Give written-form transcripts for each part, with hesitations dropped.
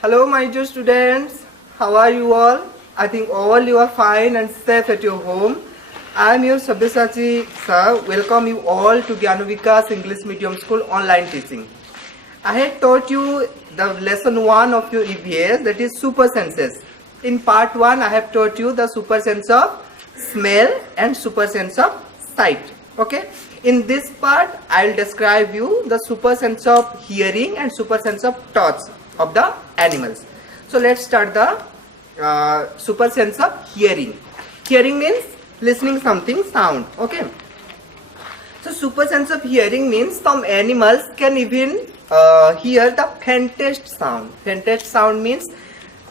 Hello my dear students, how are you all? I think all you are fine and safe at your home. I am your Sabyasachi sir. Welcome you all to Gyanavikas English Medium School online teaching. I had taught you the lesson 1 of your EVS, that is super senses. In part 1 I have taught you the super sense of smell and super sense of sight. Okay. In this part I will describe you the super sense of hearing and super sense of touch of the animals. So let's start the super sense of hearing. Hearing means listening something sound. Okay. So super sense of hearing means some animals can even hear the faintest sound. Faintest sound means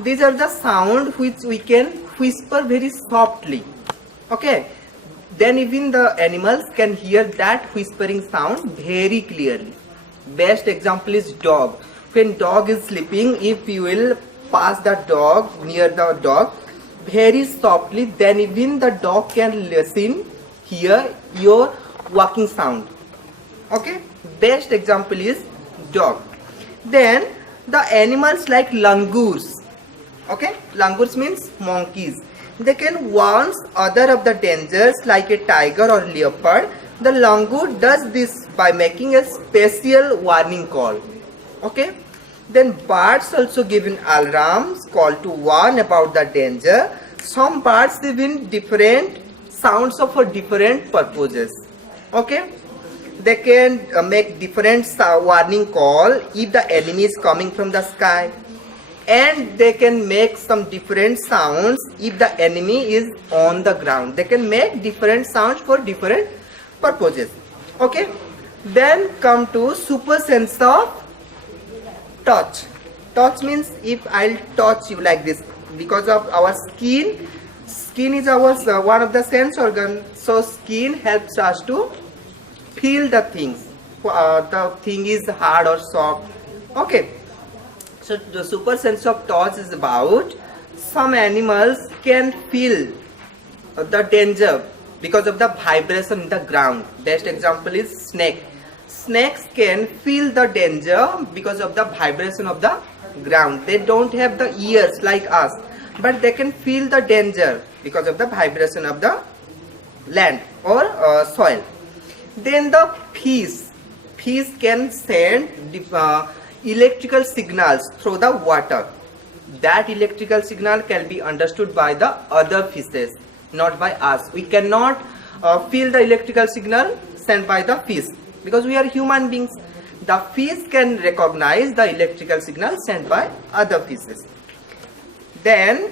these are the sound which we can whisper very softly. Okay. Then even the animals can hear that whispering sound very clearly. Best example is dog. When dog is sleeping, if you will pass the dog near the dog very softly, then even the dog can hear your walking sound. Okay, best example is dog. Then the animals like langurs. Okay, langurs means monkeys. They can warn other of the dangers like a tiger or leopard. The langur does this by making a special warning call. Okay. Then birds also give an alarms call to warn about the danger. Some birds even different sounds for different purposes. Okay. They can make different warning call if the enemy is coming from the sky. And they can make some different sounds if the enemy is on the ground. They can make different sounds for different purposes. Okay. Then come to super sense of touch. Touch means if I'll touch you like this, because of our skin is our one of the sense organ. So skin helps us to feel the things. The thing is hard or soft. Okay. So the super sense of touch is about some animals can feel the danger because of the vibration in the ground. Best example is snake. Snakes can feel the danger because of the vibration of the ground. They don't have the ears like us, but they can feel the danger because of the vibration of the land or soil. Then the fish can send electrical signals through the water. That electrical signal can be understood by the other fishes, not by us. We cannot feel the electrical signal sent by the fish because we are human beings. The fish can recognize the electrical signal sent by other fishes. Then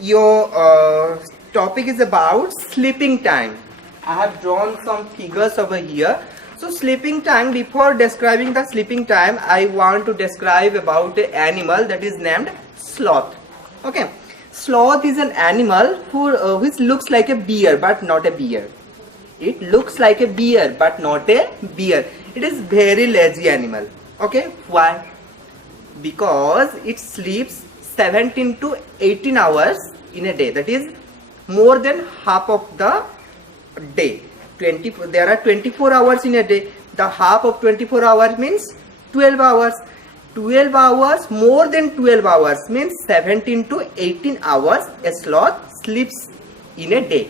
your topic is about sleeping time. I have drawn some figures over here. So sleeping time, before describing the sleeping time, I want to describe about an animal that is named sloth. Okay, sloth is an animal which looks like a bear but not a bear. It looks like a bear but not a bear. It is very lazy animal. Okay, why? Because it sleeps 17 to 18 hours in a day. That is more than half of the day. There are 24 hours in a day. The half of 24 hours means 12 hours. 12 hours, more than 12 hours means 17 to 18 hours a sloth sleeps in a day.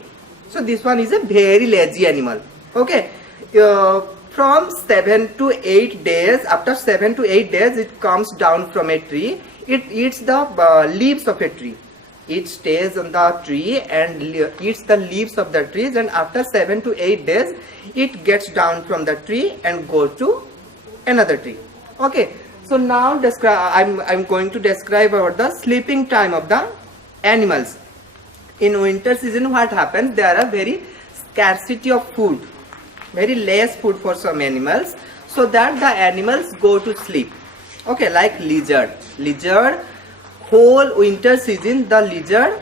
So this one is a very lazy animal. Okay. From 7 to 8 days, after 7 to 8 days it comes down from a tree. It eats the leaves of a tree. It stays on the tree and eats the leaves of the trees, and after 7 to 8 days it gets down from the tree and goes to another tree. Okay, so now I'm going to describe about the sleeping time of the animals. In winter season what happens, there are very scarcity of food, very less food for some animals, so that the animals go to sleep. Okay, like lizard, whole winter season the lizard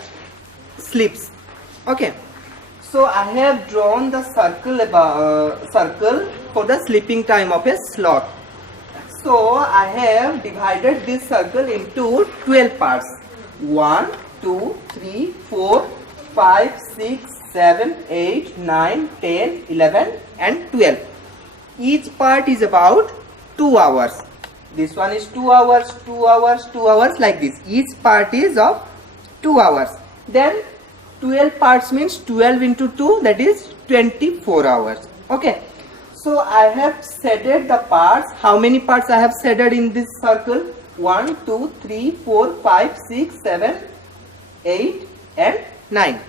sleeps. Okay, so I have drawn the circle for the sleeping time of a sloth. So I have divided this circle into 12 parts. 1, 2, 3, 4, 5, 6, 7, 8, 9, 10, 11 and 12. Each part is about 2 hours. This one is 2 hours, 2 hours, 2 hours, like this. Each part is of 2 hours. Then 12 parts means 12 into 2, that is 24 hours. Okay. So I have shaded the parts. How many parts I have shaded in this circle? 1, 2, 3, 4, 5, 6, 7, 8 and 9.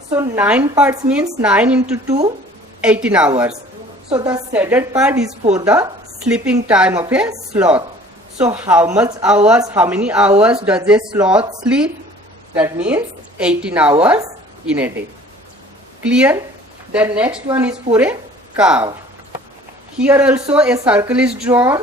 So 9 parts means 9 into 2, 18 hours. So the shaded part is for the sleeping time of a sloth. So how many hours does a sloth sleep? That means 18 hours in a day. Clear? The next one is for a cow. Here also a circle is drawn.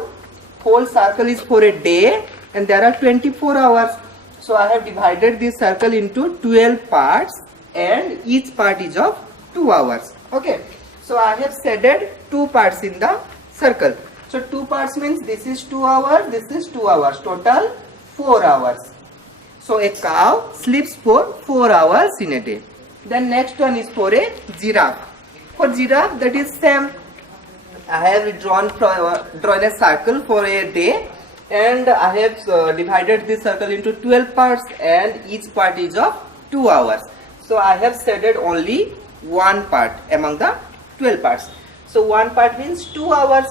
Whole circle is for a day and there are 24 hours. So I have divided this circle into 12 parts and each part is of 2 hours. Okay. So I have shaded 2 parts in the circle. So 2 parts means this is 2 hours, this is 2 hours. Total 4 hours. So a cow sleeps for 4 hours in a day. Then next one is for a giraffe. For giraffe, that is same. I have drawn a circle for a day and I have divided this circle into 12 parts and each part is of 2 hours. So I have shaded only one part among the 12 parts. So one part means 2 hours.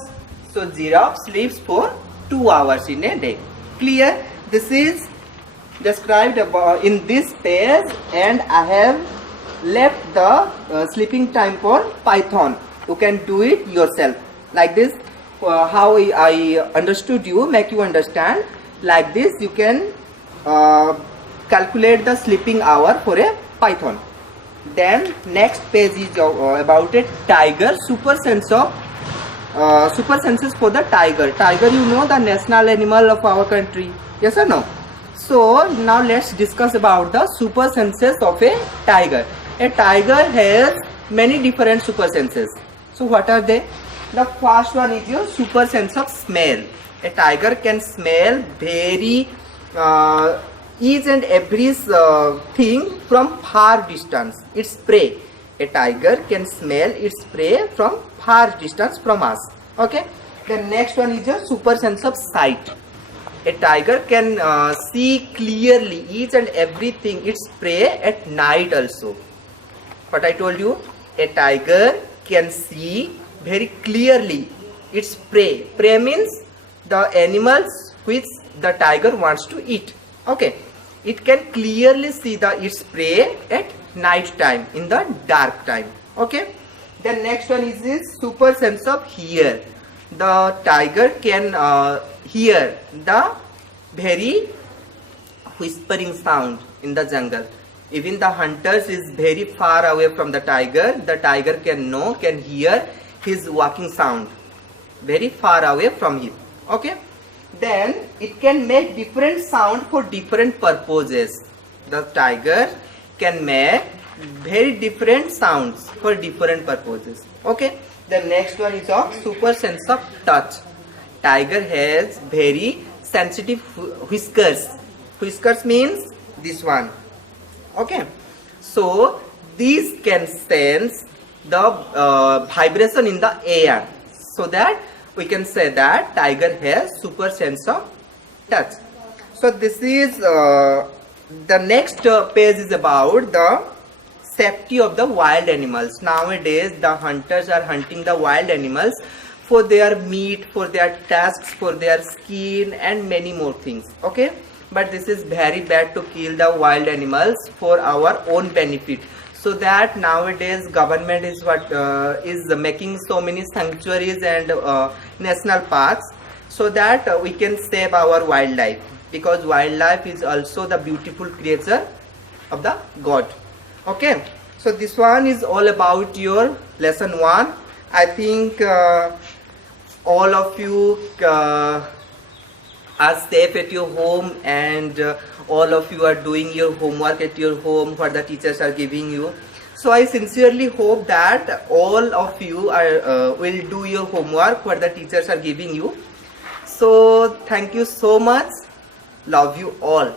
So giraffe sleeps for 2 hours in a day. Clear? This is described in this page and I have left the sleeping time for Python. You can do it yourself. Like this, how I understood you, make you understand. Like this, you can calculate the sleeping hour for a Python. Then next page is about a tiger. Super senses for the tiger. Tiger, you know, the national animal of our country. Yes or no? So now let's discuss about the super senses of a tiger. A tiger has many different super senses. So what are they? The first one is your super sense of smell. A tiger can smell very each and every thing from far distance. Its prey. A tiger can smell its prey from far distance from us. Okay. The next one is your super sense of sight. A tiger can see clearly each and everything its prey at night also. What I told you, a tiger can see very clearly its prey. Prey means the animals which the tiger wants to eat. Okay. It can clearly see its prey at night time, in the dark time. Okay. The next one is this super sense of hear. The tiger can hear the very whispering sound in the jungle. Even the hunters is very far away from the tiger can hear his walking sound very far away from him. Okay. Then it can make different sound for different purposes. The tiger can make very different sounds for different purposes. Okay. The next one is of super sense of touch. Tiger has very sensitive whiskers. Whiskers means this one. Okay. So these can sense the vibration in the air. So that we can say that tiger has super sense of touch. So this is the next page is about the safety of the wild animals. Nowadays the hunters are hunting the wild animals for their meat, for their tusks, for their skin and many more things. Okay. But this is very bad to kill the wild animals for our own benefit. So that nowadays government is is making so many sanctuaries and national parks so that we can save our wildlife, because wildlife is also the beautiful creature of the God. Okay. So this one is all about your lesson 1. I think all of you are safe at your home and all of you are doing your homework at your home what the teachers are giving you. So I sincerely hope that all of you are will do your homework what the teachers are giving you. So thank you so much. Love you all.